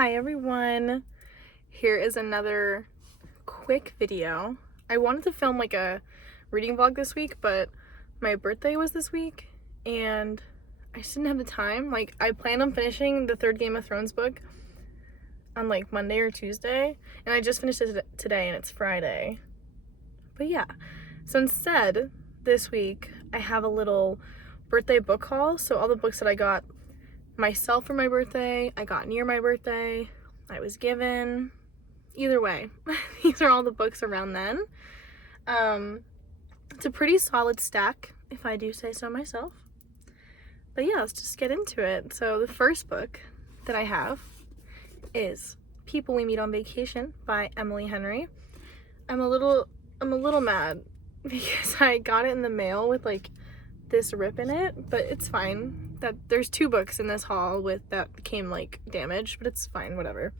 Hi everyone, here is another quick video. I wanted to film like a reading vlog this week, but my birthday was this week and I just didn't have the time. Like, I planned on finishing the third Game of Thrones book on like Monday or Tuesday, and I just finished it today and it's Friday. But yeah, so instead this week I have a little birthday book haul. So all the books that I got myself for my birthday, I got near my birthday, I was given. Either way, these are all the books around then. It's a pretty solid stack, if I do say so myself. But yeah, let's just get into it. So the first book that I have is People We Meet on Vacation by Emily Henry. I'm a little mad because I got it in the mail with like this rip in it, but it's fine. That there's two books in this haul with that came like damaged, but it's fine, whatever.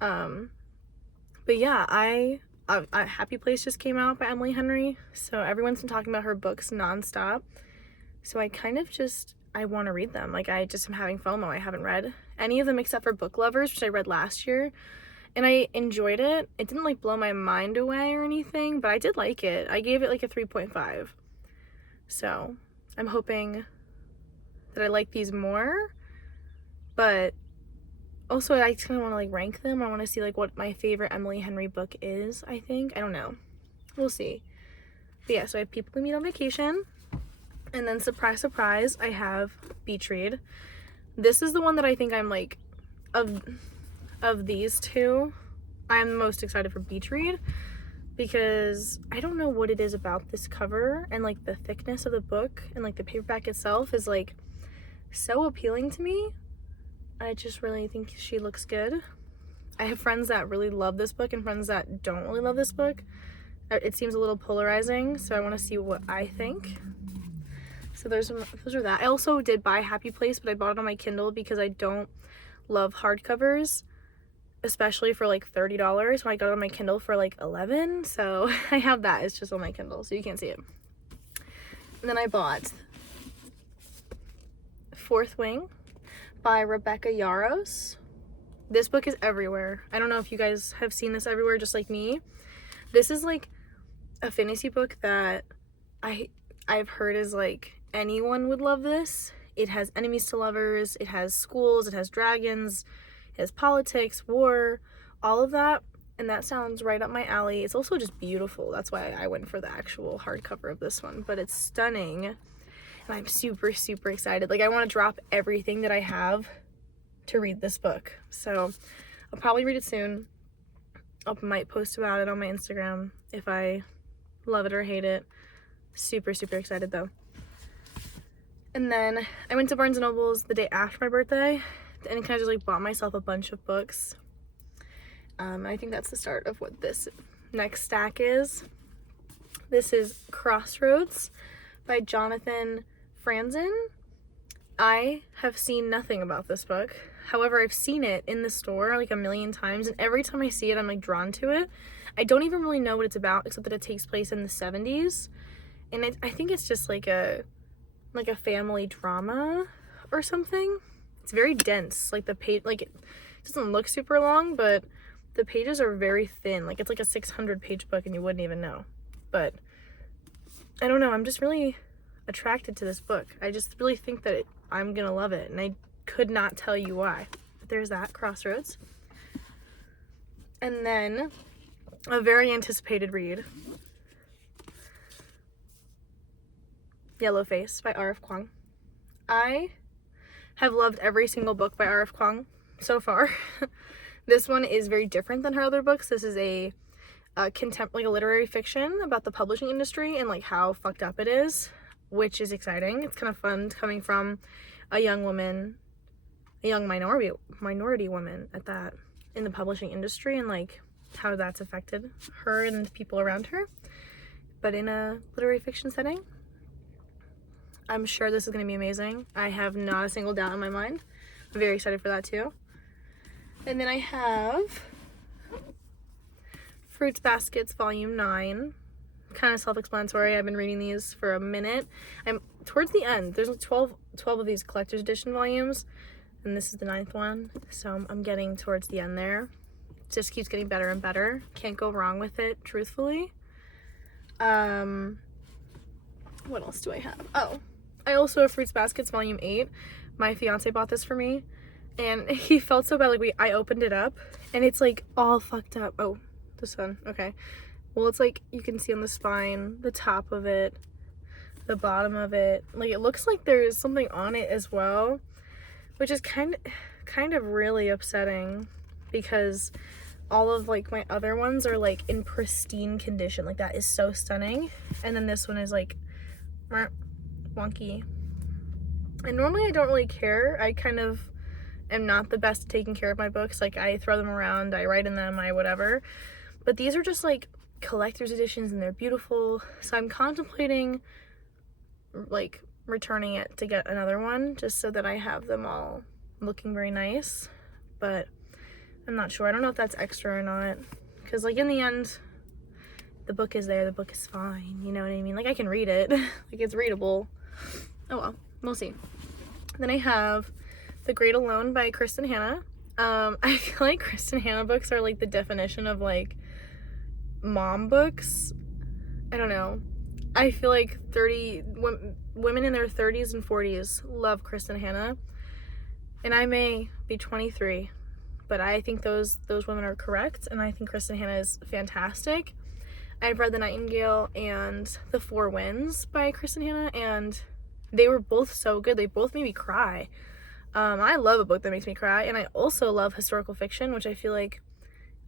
But yeah, Happy Place just came out by Emily Henry, so everyone's been talking about her books nonstop. So I kind of I want to read them. Like, I just am having FOMO. I haven't read any of them except for Book Lovers, which I read last year, and I enjoyed it. It didn't like blow my mind away or anything, but I did like it. I gave it like a 3.5. So I'm hoping that I like these more, but also I just kind of want to like rank them. I want to see like what my favorite Emily Henry book is, I think. I don't know. We'll see. But yeah, so I have People We Meet on Vacation, and then surprise, surprise, I have Beach Read. This is the one that I think I'm like, of these two, I'm most excited for Beach Read, because I don't know what it is about this cover and like the thickness of the book and like the paperback itself is like so appealing to me. I just really think she looks good. I have friends that really love this book and friends that don't really love this book. It seems a little polarizing, so I want to see what I think. So those are that. I also did buy Happy Place, but I bought it on my Kindle because I don't love hardcovers, especially for like $30 when I got it on my Kindle for like $11. So I have that. It's just on my Kindle, so you can't see it. And then I bought Fourth Wing by Rebecca Yarros. This book is everywhere. I don't know if you guys have seen this everywhere just like me. This is like a fantasy book that I've heard is like anyone would love this. It has enemies to lovers, it has schools, it has dragons, it has politics, war, all of that, and that sounds right up my alley. It's also just beautiful. That's why I went for the actual hardcover of this one, but it's stunning, and I'm super, super excited. Like, I want to drop everything that I have to read this book, so I'll probably read it soon. I might post about it on my Instagram if I love it or hate it. Super, super excited though. And then I went to Barnes & Noble's the day after my birthday and kind of just like bought myself a bunch of books. I think that's the start of what this next stack is. This is Crossroads by Jonathan Franzen. I have seen nothing about this book. However, I've seen it in the store like a million times, and every time I see it, I'm like drawn to it. I don't even really know what it's about, except that it takes place in the 70s. And I think it's just like a family drama or something. It's very dense. Like the page, like it doesn't look super long, but the pages are very thin. Like it's like a 600-page book and you wouldn't even know. But I don't know. I'm just really attracted to this book. I just really think that I'm gonna love it, and I could not tell you why. But there's that, Crossroads. And then a very anticipated read, Yellowface by R.F. Kuang. I have loved every single book by R.F. Kuang so far. This one is very different than her other books. This is a literary fiction about the publishing industry and like how fucked up it is, which is exciting. It's kind of fun coming from a young woman, a young minority woman at that, in the publishing industry, and like how that's affected her and people around her, but in a literary fiction setting. I'm sure this is going to be amazing. I have not a single doubt in my mind. I'm very excited for that too. And then I have Fruits Baskets Volume 9. Kind of self-explanatory. I've been reading these for a minute. I'm towards the end. There's like 12 of these collector's edition volumes. and this is the 9th one, so I'm getting towards the end there. It just keeps getting better and better. Can't go wrong with it, truthfully. What else do I have? Oh, I also have Fruits Baskets Volume 8. My fiance bought this for me, and he felt so bad. Like, I opened it up, and it's, like, all fucked up. Oh, the sun. Okay. Well, it's, like, you can see on the spine, the top of it, the bottom of it. Like, it looks like there's something on it as well, which is kind of really upsetting, because all of, like, my other ones are, like, in pristine condition. Like, that is so stunning. And then this one is, like, wonky. And normally I don't really care. I kind of am not the best at taking care of my books. Like, I throw them around, I write in them, I whatever. But these are just, like, collector's editions, and they're beautiful. So I'm contemplating, like, returning it to get another one, just so that I have them all looking very nice. But I'm not sure. I don't know if that's extra or not, because, like, in the end, the book is there, the book is fine, you know what I mean? Like, I can read it. Like, it's readable. Oh well, we'll see. Then I have The Great Alone by Kristin Hannah. I feel like Kristin Hannah books are, like, the definition of, like, mom books. I don't know. I feel like women in their 30s and 40s love Kristin Hannah. And I may be 23, but I think those women are correct, and I think Kristin Hannah is fantastic. I've read The Nightingale and The Four Winds by Kristin Hannah, and they were both so good. They both made me cry. I love a book that makes me cry, and I also love historical fiction, which I feel like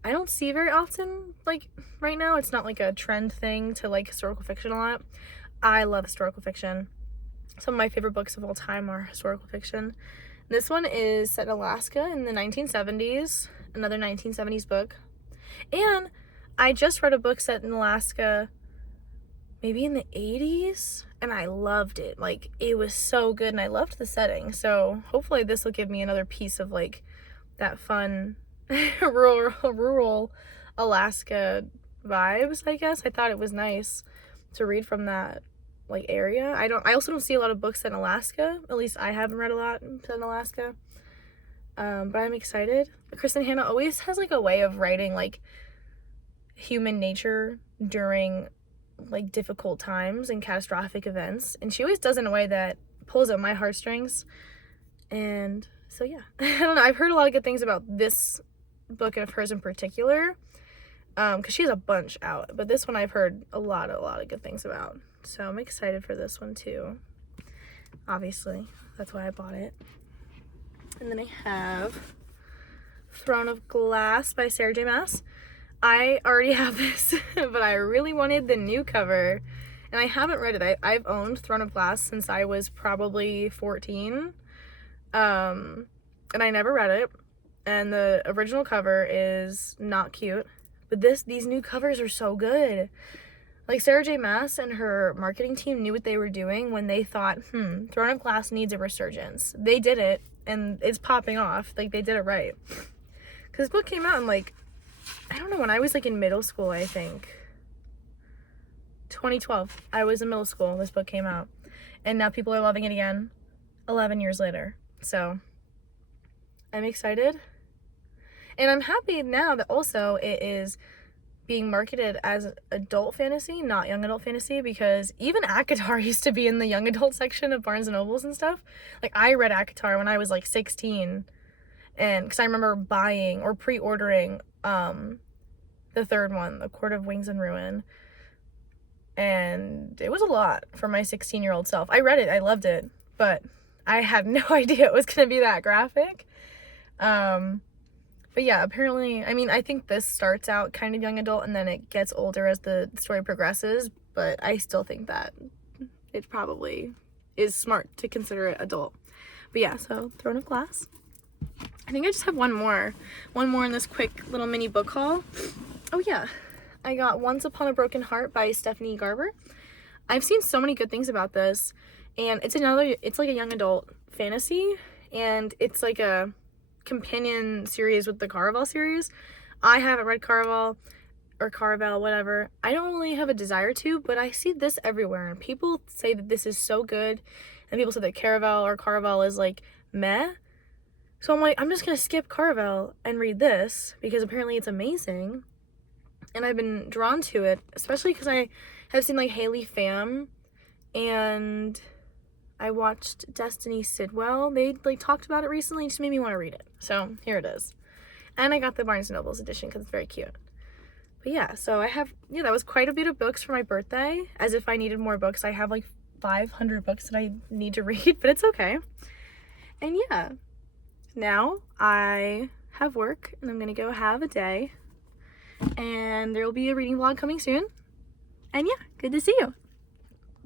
I don't see very often, like, right now. It's not, like, a trend thing to like historical fiction a lot. I love historical fiction. Some of my favorite books of all time are historical fiction. This one is set in Alaska in the 1970s, another 1970s book. And I just read a book set in Alaska maybe in the 80s, and I loved it. Like, it was so good, and I loved the setting. So hopefully this will give me another piece of, like, that fun rural Alaska vibes, I guess. I thought it was nice to read from that, like, area. I also don't see a lot of books set in Alaska. At least I haven't read a lot set in Alaska. But I'm excited. Kristin Hannah always has, like, a way of writing, like, human nature during, like, difficult times and catastrophic events, and she always does it in a way that pulls at my heartstrings. And so yeah, I don't know, I've heard a lot of good things about this book of hers in particular, because she has a bunch out, but this one I've heard a lot of good things about, so I'm excited for this one too. Obviously, that's why I bought it. And then I have Throne of Glass by Sarah J Maas. I already have this, but I really wanted the new cover, and I haven't read it. I've owned Throne of Glass since I was probably 14, and I never read it, and the original cover is not cute, but these new covers are so good. Like, Sarah J Maas and her marketing team knew what they were doing when they thought, Throne of Glass needs a resurgence. They did it, and it's popping off. Like, they did it right. Because this book came out in, like, I don't know, when I was, like, in middle school, I think. 2012. I was in middle school when this book came out. And now people are loving it again 11 years later. So, I'm excited. And I'm happy now that also it is being marketed as adult fantasy, not young adult fantasy, because even ACOTAR used to be in the young adult section of Barnes & Nobles and stuff. Like, I read ACOTAR when I was, like, 16. And because I remember buying or pre-ordering the third one, The Court of Wings and Ruin, and it was a lot for my 16-year-old self. I read it, I loved it, but I had no idea it was gonna be that graphic. But yeah, apparently, I mean, I think this starts out kind of young adult and then it gets older as the story progresses, but I still think that it probably is smart to consider it adult. But yeah, so Throne of Glass. I think I just have one more in this quick little mini book haul. Oh yeah, I got Once Upon a Broken Heart by Stephanie Garber. I've seen so many good things about this, and it's like a young adult fantasy, and it's like a companion series with the Caraval series. I haven't read Caraval, whatever. I don't really have a desire to, but I see this everywhere, and people say that this is so good, and people say that Caraval is like meh. So I'm like, I'm just gonna skip Caraval and read this because apparently it's amazing. And I've been drawn to it, especially because I have seen like Haley Pham and I watched Destiny Sidwell. They like talked about it recently and just made me want to read it. So here it is. And I got the Barnes & Noble's edition because it's very cute. But yeah, so I have, yeah, that was quite a bit of books for my birthday. As if I needed more books. I have like 500 books that I need to read, but it's okay. And yeah, now I have work and I'm gonna go have a day. And there will be a reading vlog coming soon. And yeah, good to see you.